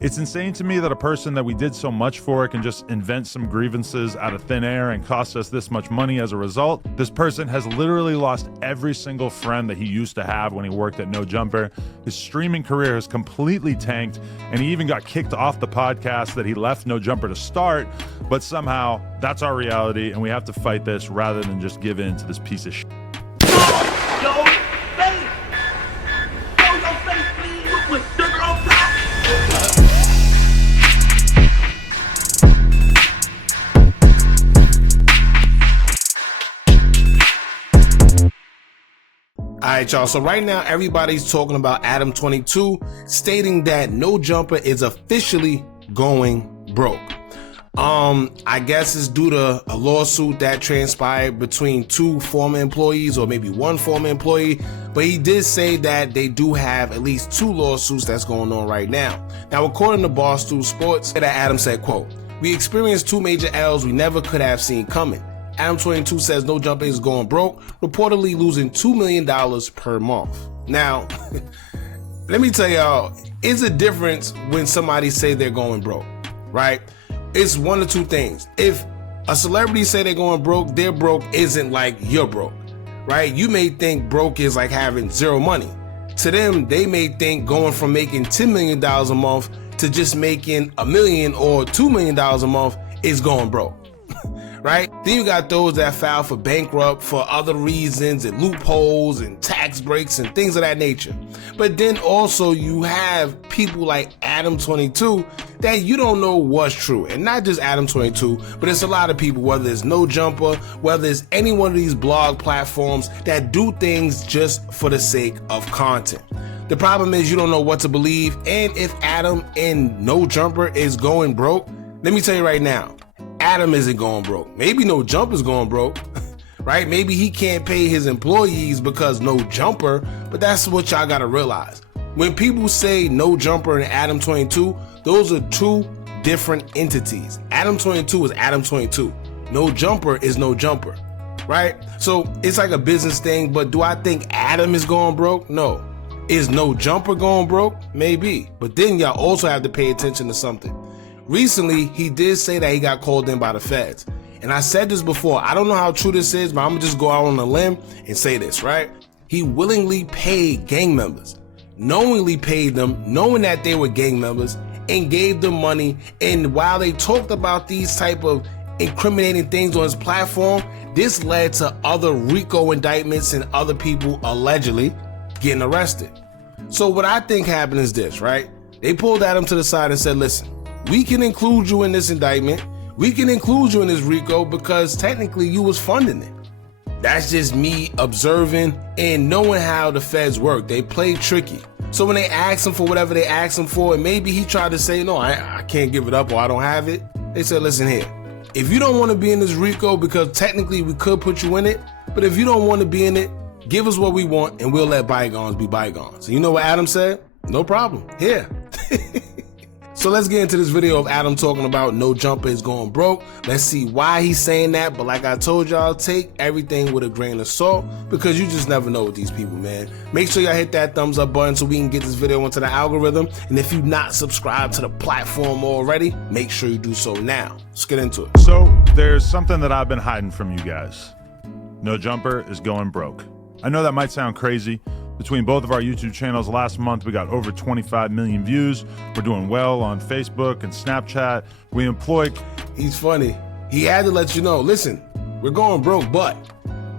It's insane to me that a person that we did so much for can just invent some grievances out of thin air and cost us this much money as a result. This person has literally lost every single friend that he used to have when he worked at No Jumper. His streaming career has completely tanked, and he even got kicked off the podcast that he left No Jumper to start. But somehow, that's our reality, and we have to fight this rather than just give in to this piece of shit. Alright, y'all, so right now everybody's talking about Adam22 stating that No Jumper is officially going broke. I guess it's due to a lawsuit that transpired between two former employees, or maybe one former employee, but he did say that they do have at least two lawsuits that's going on right now. Now, according to Barstool Sports, that Adam said, quote, "We experienced two major L's we never could have seen coming. Adam22 says No Jumper is going broke, reportedly losing $2 million per month." Now, let me tell y'all, it's a difference when somebody say they're going broke, right? It's one of two things. If a celebrity say they're going broke, their broke isn't like you're broke, right? You may think broke is like having zero money. To them, they may think going from making $10 million a month to just making $1 million or $2 million a month is going broke. Right? Then you got those that file for bankrupt for other reasons and loopholes and tax breaks and things of that nature. But then also you have people like Adam22 that you don't know what's true. And not just Adam22, but it's a lot of people, whether it's No Jumper, whether it's any one of these blog platforms that do things just for the sake of content. The problem is you don't know what to believe. And if Adam and No Jumper is going broke, let me tell you right now, Adam isn't going broke. Maybe No Jumper's going broke, right? Maybe he can't pay his employees because No Jumper, but that's what y'all gotta realize. When people say No Jumper and Adam22, those are two different entities. Adam22 is Adam22. No Jumper is No Jumper, right? So it's like a business thing, but do I think Adam is going broke? No. Is No Jumper going broke? Maybe. But then y'all also have to pay attention to something. Recently, he did say that he got called in by the feds. And I said this before, I don't know how true this is, but I'm gonna just go out on a limb and say this, right? He willingly paid gang members, knowingly paid them, knowing that they were gang members, and gave them money. And while they talked about these type of incriminating things on his platform, this led to other RICO indictments and other people allegedly getting arrested. So what I think happened is this, right? They pulled Adam to the side and said, listen, we can include you in this indictment. We can include you in this RICO because technically you was funding it. That's just me observing and knowing how the feds work. They play tricky. So when they ask him for whatever they ask him for, and maybe he tried to say, no, I can't give it up or I don't have it. They said, listen here, if you don't want to be in this RICO, because technically we could put you in it, but if you don't want to be in it, give us what we want and we'll let bygones be bygones. And you know what Adam said? No problem. Here. So let's get into this video of Adam talking about No Jumper is going broke. Let's see why he's saying that. But like I told y'all, take everything with a grain of salt because you just never know with these people, man. Make sure y'all hit that thumbs up button so we can get this video into the algorithm. And if you've not subscribed to the platform already, make sure you do so now. Let's get into it. So there's something that I've been hiding from you guys. No Jumper is going broke. I know that might sound crazy. Between both of our YouTube channels last month, we got over 25 million views. We're doing well on Facebook and Snapchat. We employ... He's funny. He had to let you know, listen, we're going broke, but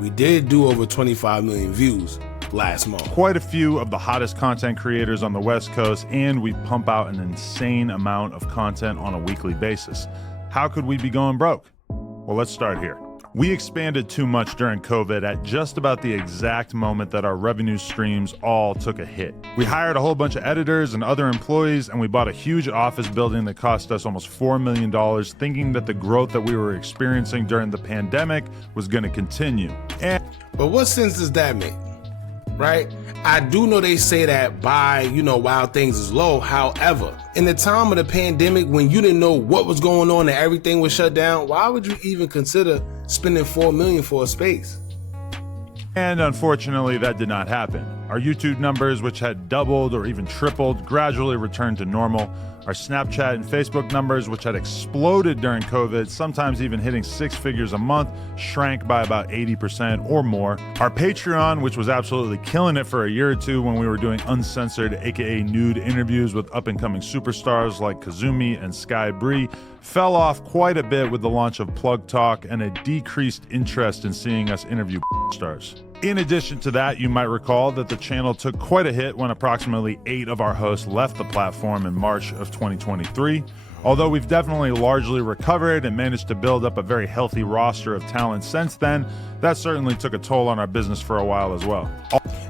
we did do over 25 million views last month. Quite a few of the hottest content creators on the West Coast, and we pump out an insane amount of content on a weekly basis. How could we be going broke? Well, let's start here. We expanded too much during COVID at just about the exact moment that our revenue streams all took a hit. We hired a whole bunch of editors and other employees, and we bought a huge office building that cost us almost $4 million, thinking that the growth that we were experiencing during the pandemic was going to continue. But what sense does that make? Right? I do know they say that buy, while things is low. However, in the time of the pandemic, when you didn't know what was going on and everything was shut down, why would you even consider spending $4 million for a space? And unfortunately, that did not happen. Our YouTube numbers, which had doubled or even tripled, gradually returned to normal. Our Snapchat and Facebook numbers, which had exploded during COVID, sometimes even hitting six figures a month, shrank by about 80% or more. Our Patreon, which was absolutely killing it for a year or two when we were doing uncensored, aka nude interviews with up-and-coming superstars like Kazumi and Sky Bree, fell off quite a bit with the launch of Plug Talk and a decreased interest in seeing us interview stars. In addition to that, you might recall that the channel took quite a hit when approximately 8 of our hosts left the platform in March of 2023. Although we've definitely largely recovered and managed to build up a very healthy roster of talent since then, that certainly took a toll on our business for a while as well.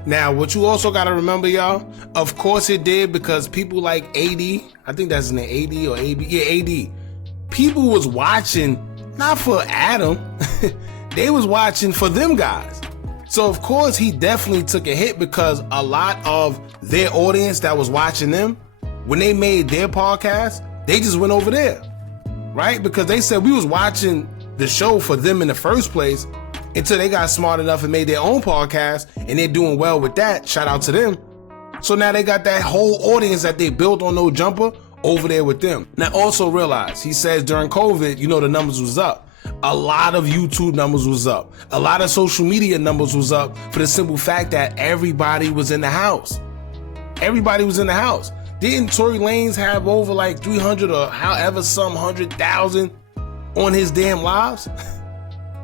Now, what you also got to remember, y'all, of course it did, because people like AD, I think that's his name, AD or AB, yeah, AD. People was watching, not for Adam, they was watching for them guys. So of course he definitely took a hit, because a lot of their audience that was watching them, when they made their podcast, they just went over there, right? Because they said we was watching the show for them in the first place until they got smart enough and made their own podcast, and they're doing well with that. Shout out to them. So now they got that whole audience that they built on No Jumper over there with them. Now also realize, he says during COVID, the numbers was up. A lot of YouTube numbers was up. A lot of social media numbers was up, for the simple fact that everybody was in the house. Everybody was in the house. Didn't Tory Lanez have over like 300 or however some 100,000 on his damn lives?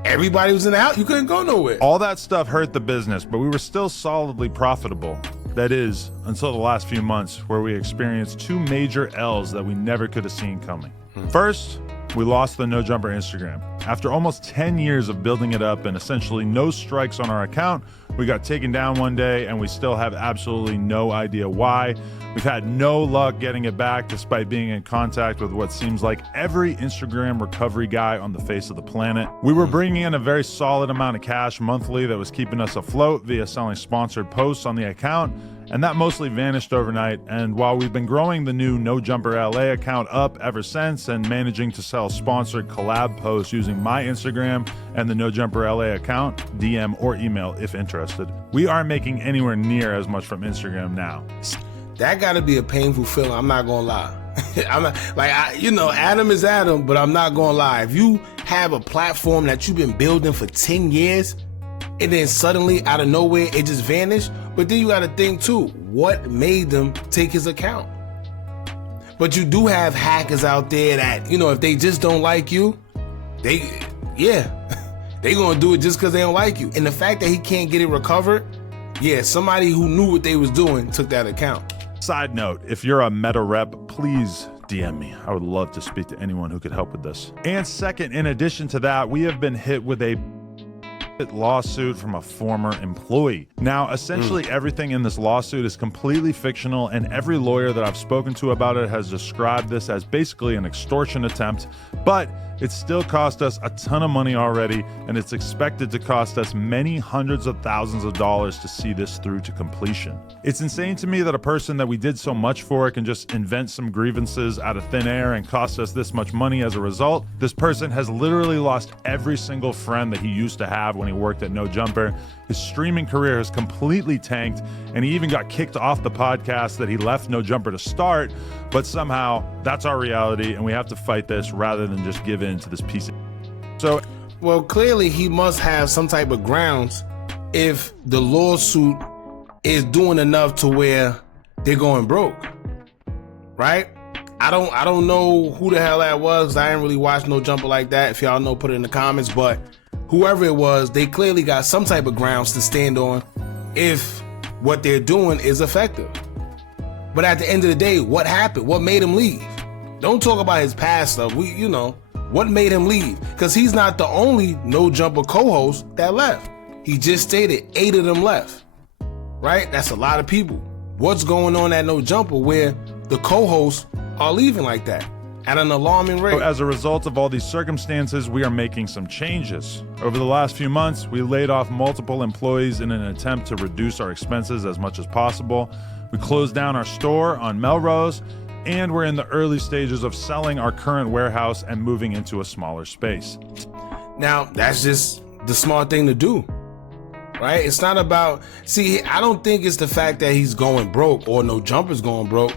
Everybody was in the house. You couldn't go nowhere. All that stuff hurt the business, but we were still solidly profitable. That is, until the last few months, where we experienced 2 major L's that we never could have seen coming. First, we lost the No Jumper Instagram. After almost 10 years of building it up and essentially no strikes on our account, we got taken down one day, and we still have absolutely no idea why. We've had no luck getting it back, despite being in contact with what seems like every Instagram recovery guy on the face of the planet. We were bringing in a very solid amount of cash monthly that was keeping us afloat via selling sponsored posts on the account, and that mostly vanished overnight. And while we've been growing the new No Jumper LA account up ever since and managing to sell sponsored collab posts using my Instagram and the No Jumper LA account, DM or email if interested, we aren't making anywhere near as much from Instagram now. That gotta be a painful feeling, I'm not gonna lie. I'm not, Adam is Adam, but I'm not gonna lie. If you have a platform that you've been building for 10 years, and then suddenly out of nowhere it just vanished, but then you gotta think too, what made them take his account? But you do have hackers out there that, if they just don't like you, they gonna do it just because they don't like you. And the fact that he can't get it recovered, somebody who knew what they was doing took that account. Side note, if you're a Meta rep, please DM me. I would love to speak to anyone who could help with this. And second, in addition to that, we have been hit with a lawsuit from a former employee. Now, essentially everything in this lawsuit is completely fictional, and every lawyer that I've spoken to about it has described this as basically an extortion attempt, but it still cost us a ton of money already, and it's expected to cost us many hundreds of thousands of dollars to see this through to completion. It's insane to me that a person that we did so much for can just invent some grievances out of thin air and cost us this much money as a result. This person has literally lost every single friend that he used to have when he worked at No Jumper. His streaming career has completely tanked, and he even got kicked off the podcast that he left No Jumper to start, but somehow that's our reality, and we have to fight this rather than just give in to this piece of... So, well, clearly he must have some type of grounds if the lawsuit is doing enough to where they're going broke, right? I don't know who the hell that was. I didn't really watch No Jumper like that. If y'all know, put it in the comments, but whoever it was, they clearly got some type of grounds to stand on if what they're doing is effective. But at the end of the day, what happened? What made him leave? Don't talk about his past stuff. What made him leave? Because he's not the only No Jumper co-host that left. He just stated 8 of them left, right? That's a lot of people. What's going on at No Jumper where the co-hosts are leaving like that at an alarming rate? As a result of all these circumstances, we are making some changes. Over the last few months, we laid off multiple employees in an attempt to reduce our expenses as much as possible. We closed down our store on Melrose, and we're in the early stages of selling our current warehouse and moving into a smaller space. Now, that's just the smart thing to do. right? It's not about, see, I don't think it's the fact that he's going broke or No Jumper's going broke.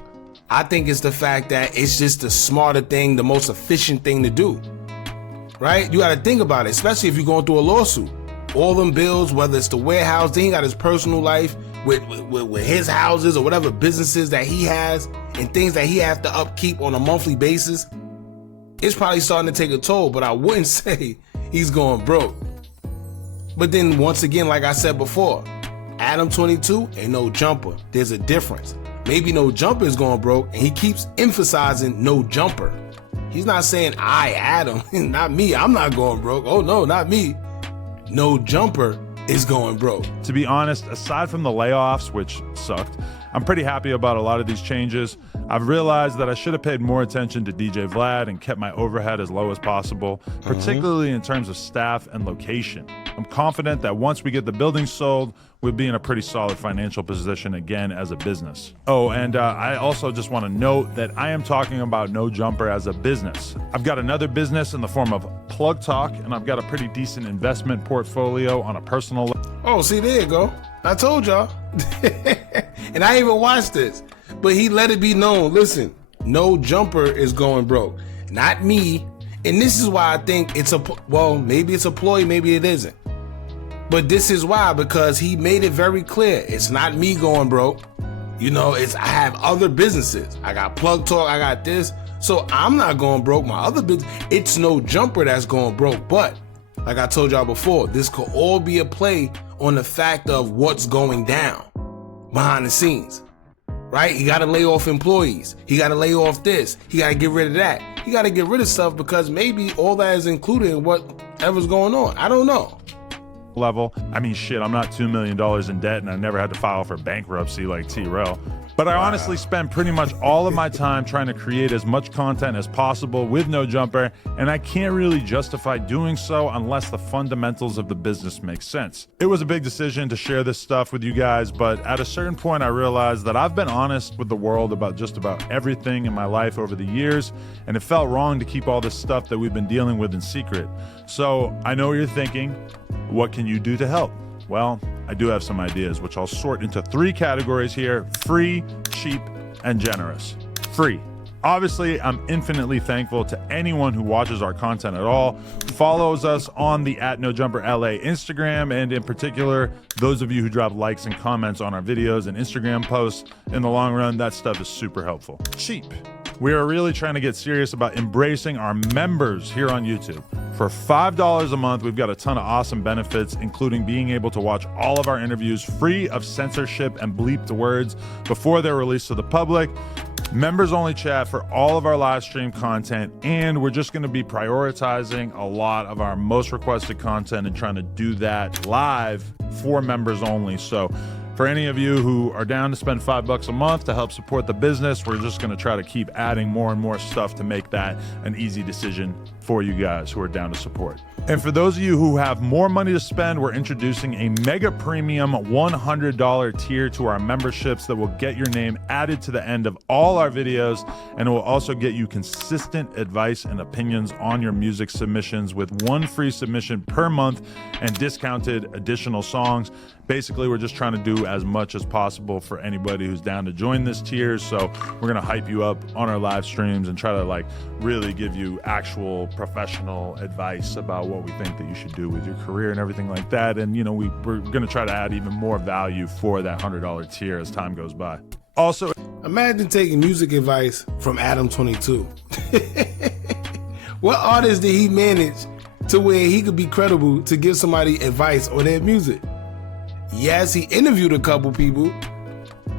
I think it's the fact that it's just the smarter thing, the most efficient thing to do, right? You got to think about it, especially if you're going through a lawsuit. All them bills, whether it's the warehouse, then he got his personal life with his houses or whatever businesses that he has and things that he has to upkeep on a monthly basis. It's probably starting to take a toll, but I wouldn't say he's going broke. But then once again, like I said before, Adam22 ain't No Jumper. There's a difference. Maybe No Jumper is going broke, and he keeps emphasizing No Jumper. He's not saying I, Adam, not me, I'm not going broke. Oh no, not me. No Jumper is going broke. To be honest, aside from the layoffs, which sucked, I'm pretty happy about a lot of these changes. I've realized that I should have paid more attention to DJ Vlad and kept my overhead as low as possible, particularly in terms of staff and location. I'm confident that once we get the building sold, we'll be in a pretty solid financial position again as a business. Oh, and I also just want to note that I am talking about No Jumper as a business. I've got another business in the form of Plug Talk, and I've got a pretty decent investment portfolio on a personal level. Oh, see, there you go. I told y'all. And I even watched this, but he let it be known. Listen, No Jumper is going broke, not me. And this is why I think it's maybe it's a ploy, maybe it isn't. But this is why, because he made it very clear. It's not me going broke. You know, I have other businesses. I got Plug Talk, I got this. So I'm not going broke. My other business, it's No Jumper that's going broke. But like I told y'all before, this could all be a play on the fact of what's going down behind the scenes, right? He got to lay off employees. He got to lay off this. He got to get rid of that. He got to get rid of stuff because maybe all that is included in whatever's going on. I don't know. Level. I mean, shit, I'm not $2 million in debt and I never had to file for bankruptcy like T-Rel. But I honestly spend pretty much all of my time trying to create as much content as possible with No Jumper, and I can't really justify doing so unless the fundamentals of the business make sense. It was a big decision to share this stuff with you guys, but at a certain point I realized that I've been honest with the world about just about everything in my life over the years, and it felt wrong to keep all this stuff that we've been dealing with in secret. So I know what you're thinking. What can you do to help? Well, I do have some ideas, which I'll sort into 3 categories here: free, cheap, and generous. Free. Obviously, I'm infinitely thankful to anyone who watches our content at all, follows us on the @NoJumperLA Instagram, and in particular, those of you who drop likes and comments on our videos and Instagram posts. In the long run, that stuff is super helpful. Cheap. We are really trying to get serious about embracing our members here on YouTube. For $5 a month, we've got a ton of awesome benefits, including being able to watch all of our interviews free of censorship and bleeped words before they're released to the public, members only chat for all of our live stream content, and we're just going to be prioritizing a lot of our most requested content and trying to do that live for members only. So for any of you who are down to spend $5 a month to help support the business, we're just going to try to keep adding more and more stuff to make that an easy decision for you guys who are down to support. And for those of you who have more money to spend, we're introducing a mega premium $100 tier to our memberships that will get your name added to the end of all our videos, and it will also get you consistent advice and opinions on your music submissions with 1 free submission per month and discounted additional songs. Basically, we're just trying to do as much as possible for anybody who's down to join this tier. So we're gonna hype you up on our live streams and try to really give you actual professional advice about what we think that you should do with your career and everything like that. And we're gonna try to add even more value for that $100 tier as time goes by. Also, imagine taking music advice from Adam22. What artist did he manage to where he could be credible to give somebody advice on their music? Yes, he interviewed a couple people,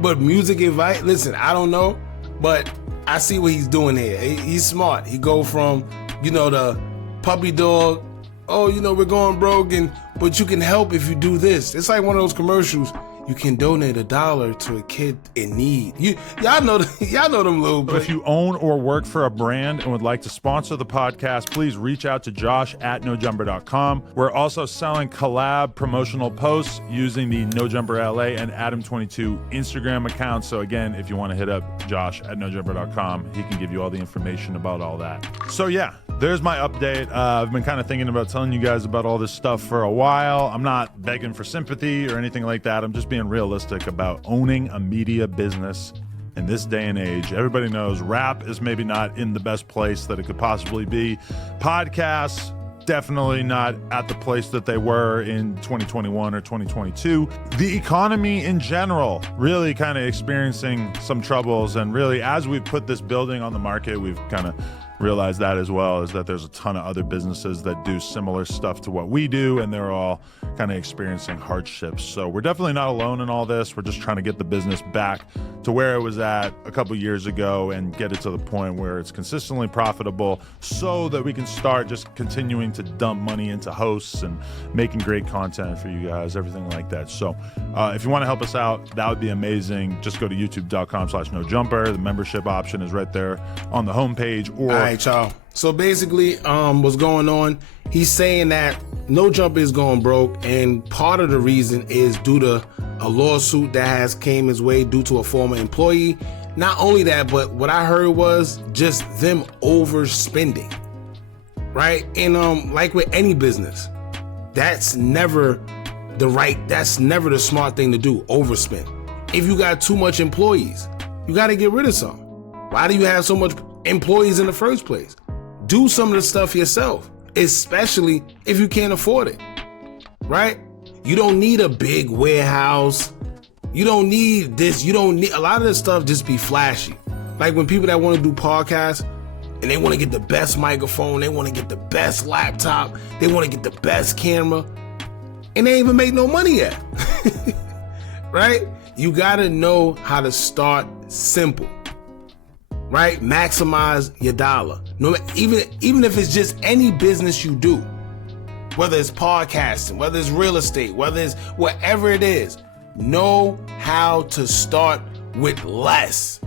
but music advice, listen, I don't know, but I see what he's doing here. He's smart. He go from, the puppy dog, oh, we're going broke, but you can help if you do this. It's like one of those commercials. you can donate $1 to a kid in need. Y'all know them little. So if you own or work for a brand and would like to sponsor the podcast, please reach out to Josh at nojumper.com. We're also selling collab promotional posts using the NoJumper LA and Adam22 Instagram accounts. So again, if you want to hit up Josh at nojumper.com, he can give you all the information about all that. So yeah, there's my update. I've been kind of thinking about telling you guys about all this stuff for a while. I'm not begging for sympathy or anything like that. I'm just being realistic about owning a media business in this day and age. Everybody knows rap is maybe not in the best place that it could possibly be. Podcasts, definitely not at the place that they were in 2021 or 2022. The economy in general really kind of experiencing some troubles, and really as we put this building on the market, we've kind of realized that as well, is that there's a ton of other businesses that do similar stuff to what we do, and they're all kind of experiencing hardships. So we're definitely not alone in all this. We're just trying to get the business back to where it was at a couple years ago and get it to the point where it's consistently profitable so that we can start just continuing to dump money into hosts and making great content for you guys, everything like that. So if you want to help us out, that would be amazing. Just go to youtube.com/nojumper. The membership option is right there on the homepage. Or all right, y'all. So basically, what's going on, he's saying that No Jumper is going broke, and part of the reason is due to a lawsuit that has came his way due to a former employee. Not only that, but what I heard was just them overspending, right? And like with any business, that's never the smart thing to do, overspend. If you got too much employees, you got to get rid of some. Why do you have so much employees in the first place? Do some of the stuff yourself, especially if you can't afford it, right? You don't need a big warehouse. You don't need this. You don't need a lot of this stuff. Just be flashy. Like when people that want to do podcasts and they want to get the best microphone, they want to get the best laptop, they want to get the best camera, and they ain't even make no money yet, right? You got to know how to start simple. Right? Maximize your dollar. No, even if it's just any business you do, whether it's podcasting, whether it's real estate, whether it's whatever it is, know how to start with less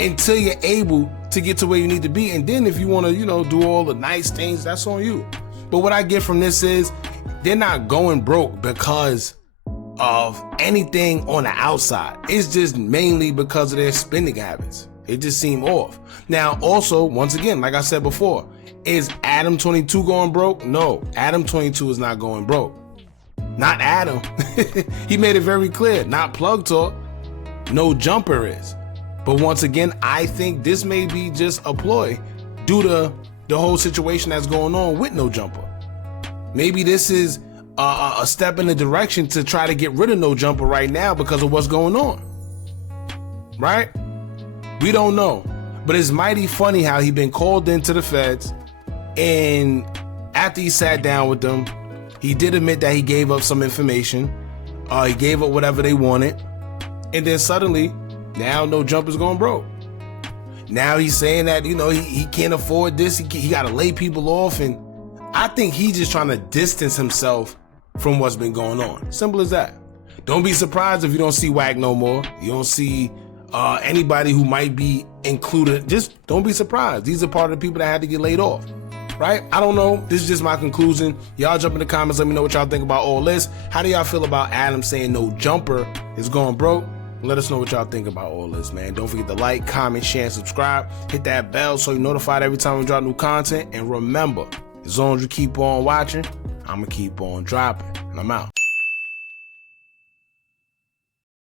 until you're able to get to where you need to be. And then if you want to, do all the nice things, that's on you. But what I get from this is they're not going broke because of anything on the outside. It's just mainly because of their spending habits. It just seemed off. Now, also, once again, like I said before, is Adam22 going broke? No, Adam22 is not going broke. Not Adam. He made it very clear. Not Plug Talk. No Jumper is. But once again, I think this may be just a ploy due to the whole situation that's going on with No Jumper. Maybe this is a step in the direction to try to get rid of No Jumper right now because of what's going on. Right? We don't know, but it's mighty funny how he been called into the feds, and after he sat down with them, he did admit that he gave up some information. He gave up whatever they wanted, and then suddenly, now No Jumper's going broke. Now he's saying that he can't afford this. He got to lay people off, and I think he's just trying to distance himself from what's been going on. Simple as that. Don't be surprised if you don't see Wack no more. You don't see anybody who might be included. Just don't be surprised. These are part of the people that had to get laid off, right? I don't know. This is just my conclusion. Y'all jump in the comments. Let me know what y'all think about all this. How do y'all feel about Adam saying No Jumper is going broke? Let us know what y'all think about all this, man. Don't forget to like, comment, share, and subscribe. Hit that bell so you're notified every time we drop new content. And remember, as long as you keep on watching, I'm going to keep on dropping. And I'm out.